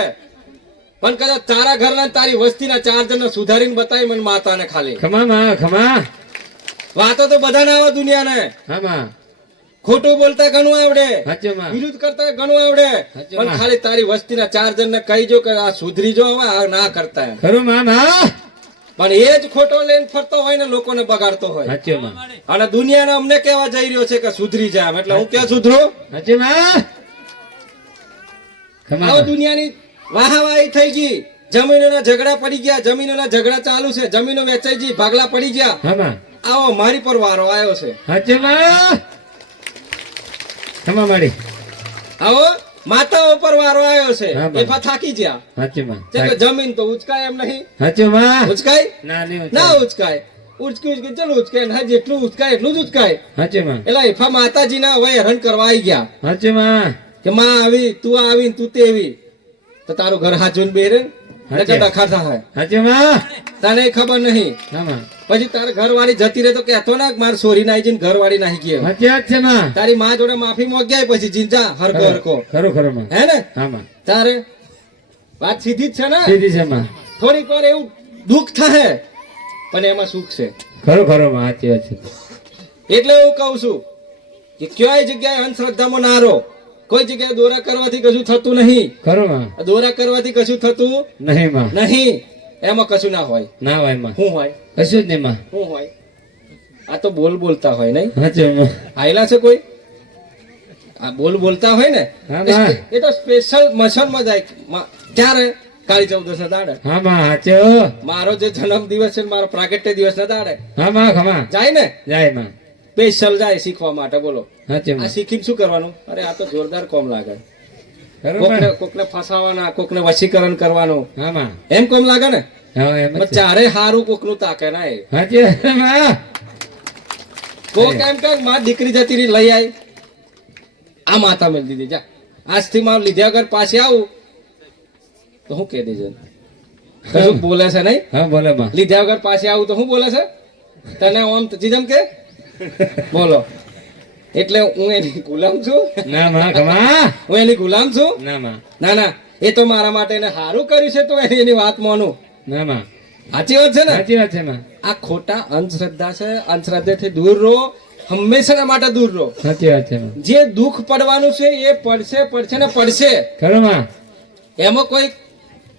પણ કદાચ તારા ઘરના ને તારી વસ્તીના 4 જણને સુધારીને બતાવી મને માતાને ખાલી. ખમા માં ખમા વાતો તો બધાને આવે દુનિયાને. હા માં ખોટું બોલતા ઘણું આવડે, સાચી માં વિરુદ્ધ કરતા ઘણું આવડે, સાચી પણ વાત. ખાલી તારી વસ્તીના 4 જણને કહીજો કે આ સુધરી જો, હવે આ ના કરતા એમ. ખરું માં માં પણ એ જ ખોટો લઈને ફરતો હોય ને, લોકોને બગાડતો હોય. સાચી માં અને દુનિયાને અમને કેવા જઈ રહ્યો છે કે સુધરી જાય એમ. એટલે હું ક્યાં સુધરું? સાચી માં ખમા આવો દુનિયાની વાહાવાહી થઈ ગઈ, જમીનોના ઝઘડા પડી ગયા, જમીનોના ઝઘડા ચાલુ છે, જમીનો વેચાઈ ગઈ, ભાગલા પડી ગયા. હા માં આવો મારી પર વારો આવ્યો છે. સાચી માં ખમા માડી આવો માતાઓ પર વારો આવ્યો છે. હા, બરાબર. એ પા થાકી ગયા. સાચી માં એટલે જમીન તો ઉચકાય એમ નહીં. સાચી માં ઉચકાય ના નહીં ના ઉચકાય, ઉચકી ઉચકી ચલો ઉચકાય, હા જેટલું ઉચકાય એટલું જ ઉચકાય. સાચી માં એટલે એફા માતાજીના હવે હેરાન કરવા આવી ગયા સાચી માં કે માં આવી, તું આવી, તું તેવી, તો તારું ઘર હાચું બેરે ને હાચે. ડખા થાય. સાચી માં તને ખબર નહીં. હા માં પછી તારે ઘરવાળી જતી રહે તો કહેતો ના કે મારે સોરી નાઈ જઈને ઘરવાળી નાહી ગઈ. સાચી વાત છે માં તારી માં જોડે માફી માંગ્યા પછી જીંજા હરકો હરકો, ખરું ખરું માં હે ને? હા માં તારે વાત સીધી જ છે ને. સીધી છે માં થોડીક વાર એવું દુઃખ થાય પણ એમાં સુખ છે. ખરું ખરું માં સાચી વાત છે. એટલે હું કહું છું કે ક્યાંય જગ્યાએ અંધશ્રદ્ધામાં ના રહો. કોઈ જગ્યાએ દોરા કરવાથી કશું થતું નહીં. ખરું માં દોરા કરવાથી કશું થતું નહીં માં નહીં. એમાં કશું ના હોય. ના હોય માં શું હોય? કશું જ નહીં માં શું હોય? આ તો બોલ બોલતા હોય નહીં. સાચી માં આયલા છે કોઈ? આ બોલ બોલતા હોય ને, હા, હા. એ તો સ્પેશિયલ મસનમાં જાય. ક્યારે? કાળી ચૌદસ ના દાડે. હા માં સાચી હો. મારો જે જન્મ દિવસ છે ને, મારો પ્રાગટ્ય દિવસ ના દાડે હા માં ખમા જાય ને, જાય માં સ્પેશિયલ જાય શીખવા માટે. બોલો, સાચી આ માં શીખીને શું કરવાનું? અરે આ તો જોરદાર કોમ લાગે. ખરું કોકને માં કોકને ફસાવાના, કોકને વશીકરણ કરવાનું, હા માં એમ કોમ લાગે ને. હા એમ જ પણ છે. ચારે હારું કોકનું તાકે ના. એ સાચી વાત છે માં કોક એમ કે મારી દીકરી જતી રહી, લઈ આવી, આ માતા મેળ દીધી, જા આજથી મારું લીધા વગર પાછી આવું તો હું કહી દેજે. કશું બોલે છે નહીં? હા બોલે માં લીધા વગર પાછી આવું તો શું બોલે છે તને? આમ ચીજમ કે બોલો. એટલે હું એની ગુલામ છું? ના માં ખમા હું એની ગુલામ છું? ના માં ના ના, એ તો મારા માટે એને સારું કર્યું છે તો એની વાત માનું. ના માં સાચી વાત છે ને? સાચી વાત છે માં આ ખોટા અંધશ્રદ્ધા છે. અંધશ્રદ્ધાથી દૂર રહો, હંમેશા માટે દૂર રહો. સાચી વાત છે માં જે દુઃખ પડવાનું છે એ પડશે, પડશે ને પડશે. ખરું માં એમાં કોઈ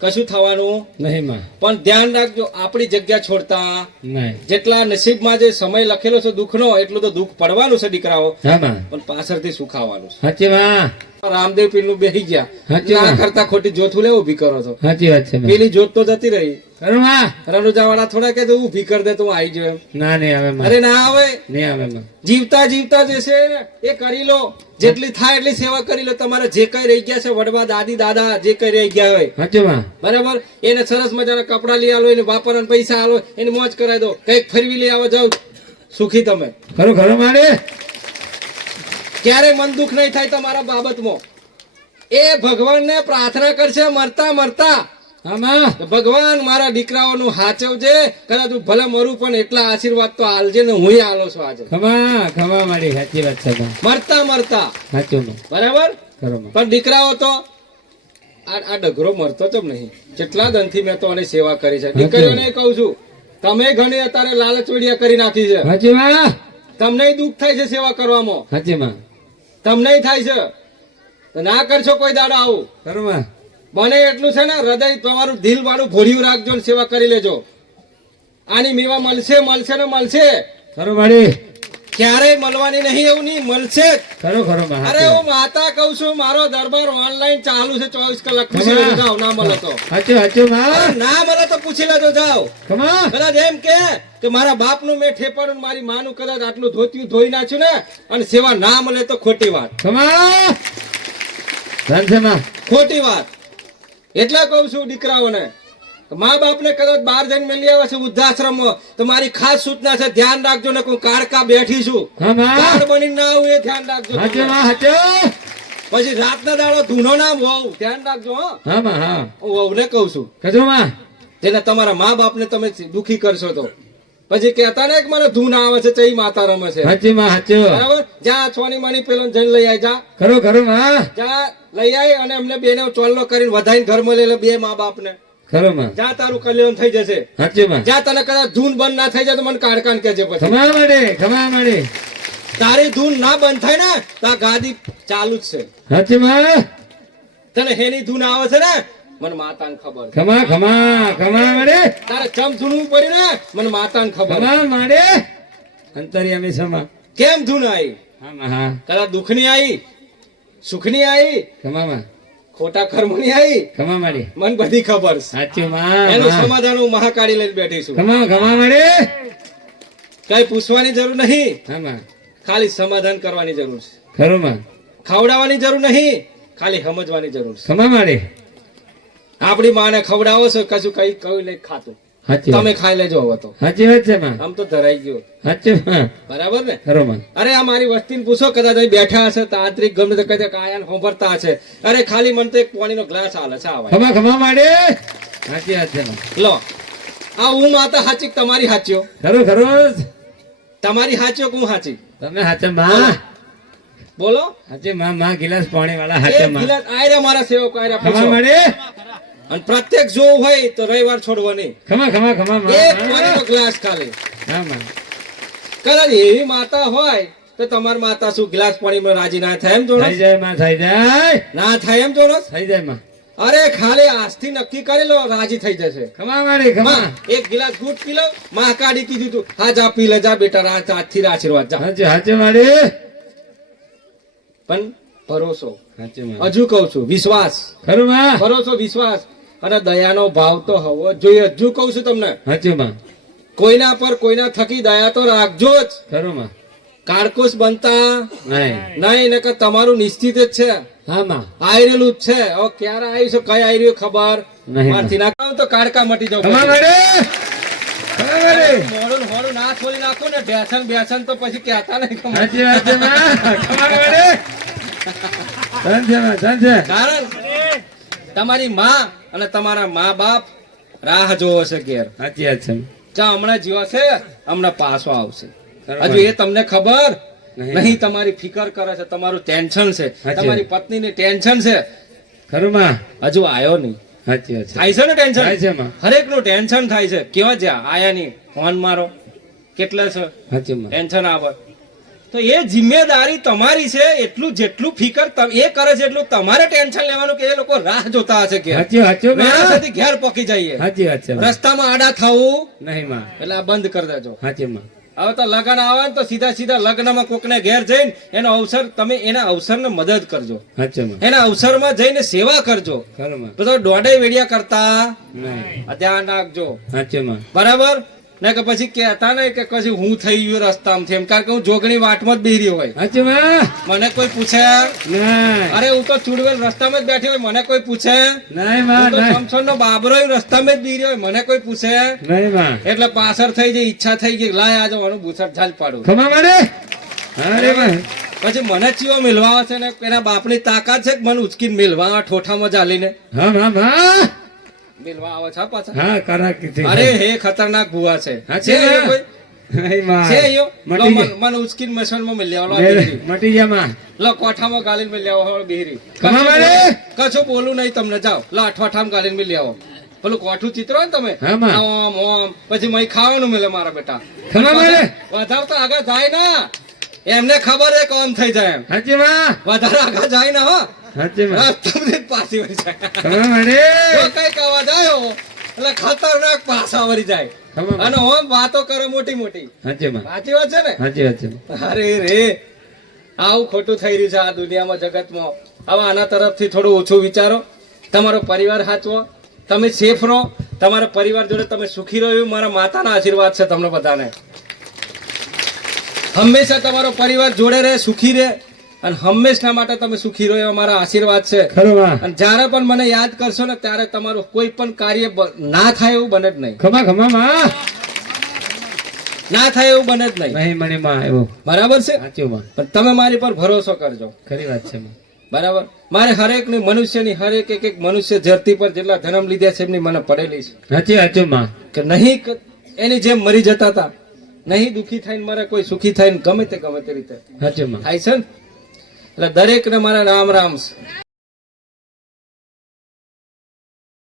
કશું થવાનું નહીં માં પણ ધ્યાન રાખજો, આપણી જગ્યા છોડતા નહીં જેટલા નસીબમાં જે સમય લખેલો છે દુઃખનો, એટલું તો દુઃખ પડવાનું છે દીકરાઓ, હા માં પણ પાછળથી સુખ આવવાનું છે. સાચી માં રામદેવ પીર નું બેસી ગયા, સાચી ના વાત. કરતા ખોટી જોથું લે ઉભી કરો છો. સાચી વાત છે માં પેલી જોત તો જતી રહી. ખરું માં રણુજા વાળા થોડા કે તું ઊભી કરી દે તો હું આવી જાઉં એમ. ના નહીં આવે માં અરે ના આવે. નહીં આવે માં જીવતા જીવતા જે છે ને એ કરી લો, જેટલી થાય એટલી સેવા કરી લો. તમારે જે કઈ રહી ગયા છે, વડવા દાદી દાદા જે કઈ રહી ગયા હોય, સાચી માં બરાબર, એને સરસ મજાના કપડા લઈ આલો, એને વાપરવાના પૈસા આલો, એને મોજ કરાવી દો, કઈક ફરવી લઈ આવો, જાઓ સુખી. તમે ખરું ખરું મારે ક્યારે મન દુઃખ નહીં થાય તમારા બાબતમાં. એ ભગવાનને પ્રાર્થના કરશે મરતા મરતા હા માં કે ભગવાન મારા દીકરાઓનું હાચવજે, કદાચ હું ભલે મરું પણ એટલા આશીર્વાદ તો આલજે ને. હું આલો છું આજે ખમા મારી સાચી વાત છે માં મરતા મરતા, સાચું માં બરાબર. ખરું માં પણ દીકરાઓ તો આ ડગરો મરતો જ નહીં. કેટલા દનથી મેં તો આની સેવા કરી છે. દીકરીઓને કહું છું, તમે ઘણી અત્યારે લાલચવડિયા કરી નાખી છે. સાચી માં તમને દુઃખ થાય છે સેવા કરવામાં, સાચી માં તમને થાય છે તો ના કરશો કોઈ દાડો આવું. ખરું માં બને એટલું છે ને, હૃદય તમારું દિલ વાળું ભોળિયું રાખજો ને સેવા કરી લેજો. આની મેવા મળશે મળશે ને મળશે. ખરું મારી ક્યારેય મળવાની નહીં, એવું નહીં, મળશે જ. ખરો ખરો માં અરે હું માતા કહું છું, મારો દરબાર ઓનલાઈન ચાલુ છે 24 કલાક. પૂછી લેજો, જાઓ. ના મળે તો હાચું હાચું માં ના મળે તો પૂછી લેજો, જાઓ. ખમા કદાચ એમ કે મારા બાપનું મેં ઠેપાડું, મારી માનું કદાચ આટલું ધોતિયું ધોઈ નાખ્યું ને, અને સેવા ના મળે તો ખોટી વાત. ખમા ધન છે માં ખોટી વાત. એટલે કહું છું દીકરાઓને, મા બાપ ને કદાચ બહાર જઈને મેલી આવે છે વૃદ્ધાશ્રમમાં, તો મારી ખાસ સૂચના છે, ધ્યાન રાખજો ને હું કારકા બેઠી છું, હા માં કાળ બની ના આવું એ ધ્યાન રાખજો. હાચું માં હાચું પછી રાતના દાડો ધૂનો ના વહુ, ધ્યાન રાખજો. હા માં હા હું વહુને કહું છું, કજો માં જેને તમારા મા બાપ ને તમે દુખી કરશો તો પછી કહેતા ને કે મને ધૂન આવે છે, ચઈ માતા રમે છે. હાચું માં હાચું બરાબર? જા છોની માની પેલો જઈને લઈ આય, જા ખરો ખરો માં જા લઈ આય, અને અમને બેને ચોલ્લો કરીને વધાઈને ઘરમાં લઈ લે, બે મા બાપ ને. ખરો માં જા તારું કલ્યાણ થઈ જશે. હાચું માં જા તને કદાચ ધૂન બંધ ના થઈ જાય તો મને કારકાન કહેજે. પછી ખમા મળે તારી ધૂન ના બંધ થાય ને તો આ ગાદી ચાલુ જ છે. હાચું માં તને હેની ધૂન આવે છે ને મને માતાને ખબર છે. ખમા મળે તારે ચમ ધૂનવું પડ્યું ને મને માતાને ખબર છે. ખમા મળે અંતરિયામી સમા કેમ ધૂન આવી? હા માં હા કદાચ દુઃખની આવી, સુખની આવી, ખમા માં ખોટા કર્મની આવી, ખમા મળે મને બધી ખબર છે. હાચું માં એનું સમાધાન હું મહાકાળી લઈને બેઠી છું. ખમા મળે કઈ પૂછવાની જરૂર નહીં, હા માં ખાલી સમાધાન કરવાની જરૂર છે. ખરું માં ખવડાવવાની જરૂર નહીં, ખાલી સમજવાની જરૂર છે. ખમા મળે આપણી માને ખવડાવો છો, કશું કઈ કઈ નહીં ખાતું, હાચી તમે ખાઈ લેજો. હવે તો હાચી વાત છે માં આમ તો ધરાઈ ગયો. હાચું માં બરાબર ને? ખરો માં અરે આ મારી વસ્તીને પૂછો, કદાચ અહીં બેઠા હશે તાંત્રિક ગમે તે કદાચ આયાને સાંભળતા હશે, અરે ખાલી મને તો એક પાણીનો ગ્લાસ હાલે છે. આવા ખમા મળે હાચી વાત છે માં લો, આ હું માતા હાચી કે તમારી હાચ્યો? ખરું તમારી હાચ્યો કે હું હાચી? તમે હાચે માં બોલો. હાચે માં ગિલાસ પાણી વાળા એક હાચે માં ગિલાસ આયરા મારા સેવકો આયરા ખમા પૂછો. મળે અને પ્રત્યેક જોવું હોય તો રવિવાર છોડવો નહીં. ખમા એક પાણીનો ગ્લાસ ખાલી. હા માં કદાચ એવી માતા હોય તો તમારી માતા શું ગ્લાસ પાણીમાં રાજી ના થાય એમ થઈ જોડો? જાય માં થઈ જાય ના થાય એમ જોડો? થઈ જાય માં અરે ખાલી આજથી નક્કી કરી લો, રાજી થઈ જશે. ખમા મળે ખમા માં, એક ગિલાસ દૂધ પી લો. માં કાઢી કીધું તું, હા જા પી લે, જા બેટા, આજથી આશીર્વાદ જા. હાચે મળે પણ ભરોસો, હાચે માં હજુ કઉ છું, વિશ્વાસ, ખરું માં ભરોસો, વિશ્વાસ અને દયાનો ભાવ તો હોવો જોઈએ. હજુ કઉ છું તમને, હાચે માં કોઈના પર કોઈના થકી દયા તો રાખજો જ. ખરું માં કાળકુશ બનતા નહીં નહીં, ને કે તમારું નિશ્ચિત જ છે, હા માં આયરેલું જ છે. હવે ક્યારે આવ્યું છે, કઈ આવી રહ્યું ખબર નહીં. મારથી ના કહું તો કાળકા મટી જાવ. ખમા મળે મોડું ને મોડું ના છોડી નાખો ને, બેસન તો પછી કહેતા નહીં કે હાચી વાત છે માં ખમા મળે ધન છે કારણ તમારી માં અને તમારા મા બાપ રાહ જોવો છે ઘેર. હાચી વાત છે ચા હમણાં જીવો છે, હમણાં પાછો આવશે. બરાબર. હજુ એ તમને ખબર નહીં. નહીં, તમારી ફિકર કરે છે, તમારું ટેન્શન છે, સાચી તમારી પત્નીની ટેન્શન છે, ખરું માં હજુ આયો નહીં. હાચી વાત છે થાય છે ને ટેન્શન? થાય છે માં હરેક નું ટેન્શન થાય છે. કેવા જ્યાં આયા નહીં, ફોન મારો કેટલા છે, હાચી માં ટેન્શન આવે તો એ જિમ્મેદારી તમારી છે. એટલું જેટલું ફિકર એ કરે છે એટલું તમારે ટેન્શન લેવાનું કે એ લોકો રાહ જોતા હશે કે હાચી વ્યવસ્થિતથી ઘેર પહોંચી જઈએ. હાચી વાત છે માં. રસ્તામાં આડા થવું નહીં માં એટલે આ બંધ કરી દેજો. હાચી માં હવે તો લગ્ન આવે ને તો સીધા લગ્નમાં કોકને ઘેર જઈને એનો અવસર, તમે એના અવસરને મદદ કરજો, હાચી માં એના અવસરમાં જઈને સેવા કરજો. ખરું માં બધો દોડે વેડિયા કરતા નહીં ધ્યાન રાખજો. હાચી માં બરાબર ને? કે પછી કહેતા નહીં કે કશું હું થઈ ગયું રસ્તામાં એમ, કારણ કે હું જોગણી વાટમાં જ બેહરી હોય, હાચી માં મને કોઈ પૂછે? નહીં અરે હું તો ચુડવેલ રસ્તામાં જ બેઠી હોય, મને કોઈ પૂછે? નહીં હું માં તો નહીં સમસોનનો બાબરો રસ્તામાં જ બેહરી હોય, મને કોઈ પૂછે? નહીં માં એટલે પાછળ થઈ જાય, ઈચ્છા થઈ ગઈ, લાય આ જવાનું ભૂસટ ઝાલ પાડું. ખમા મળે અરે ભાઈ પછી મને ચીવો મિલવા છે ને એના બાપની તાકાત છે કે મને ઉચકીને મિલવા ઠોઠામાં ચાલીને હા મિલવા આવે છે પાછા. હા કરા કીધી અરે હે ખતરનાક ભૂવા છે. હા, છે છે અહીંયા કોઈ? નહીં માં છે અહીંયા? લો, મટી જાય. મને ઉચકીને મશીનમાં મિલ્યા વાળો બેહરી. મટી જા માં લો કોઠામાં ગાલીને મિલ્યા વાળો બેહરી. ખમા મળે કશું બોલું નહીં તમને, જાઓ લો ઠોઠામાં ગાલીને મિલ્યા આવો. પેલું કોઠું ચિત્ર હોય ને તમે, હા, માં. ઓમ ઓમ પછી મય ખાવાનું મિલે મારા બેટા. ખમા મળે વધારે તો આગળ જાય ના, એમને ખબર છે કોમ થઈ જાય એમ. હાચી માં વધારે આગળ જાય ના હો, હાચી માં તમને પાછી વળી જાય. ખમા મળે જો કઈક અવાજ આવ્યો એટલે ખતરનાક પાછા વળી જાય. ખમા અને ઓમ વાતો કરે મોટી મોટી. હાચી માં સાચી વાત છે ને? હાચી વાત છે અરે રે, આવું ખોટું થઈ રહ્યું છે આ દુનિયામાં, જગતમાં. હવે આના તરફથી થોડું ઓછું વિચારો. તમારો પરિવાર સાચવો, તમે સેફ રહો, તમારા પરિવાર જોડે તમે સુખી રહો, એવું મારા માતાના આશીર્વાદ છે તમને બધાને. હંમેશા તમારો પરિવાર જોડે રહે, સુખી રહે, અને હંમેશા માટે તમે સુખી રહો, એવા મારા આશીર્વાદ છે. ખરું માં અને જ્યારે પણ મને યાદ કરશો ને, ત્યારે તમારું કોઈ પણ કાર્ય ના થાય એવું બને જ નહીં. ખમા ખમા માં ના થાય એવું બને જ નહીં. નહીં મને માં એવું બરાબર છે? સાચું માં પણ તમે મારી પર ભરોસો કરજો. ખરી વાત છે માં બરાબર. મારે હરેકની મનુષ્યની હરેક એક એક મનુષ્ય ધરતી પર જેટલા જન્મ લીધા છે એમની મને પડેલી છે સાચી સાચું માં કે નહીં એની જેમ મરી જતા હતા, નહીં દુખી થઈને મારે કોઈ સુખી થઈને ગમે તે રીતે સાચું માં થાય છે ને. એટલે દરેકને મારા રામ રામ છે.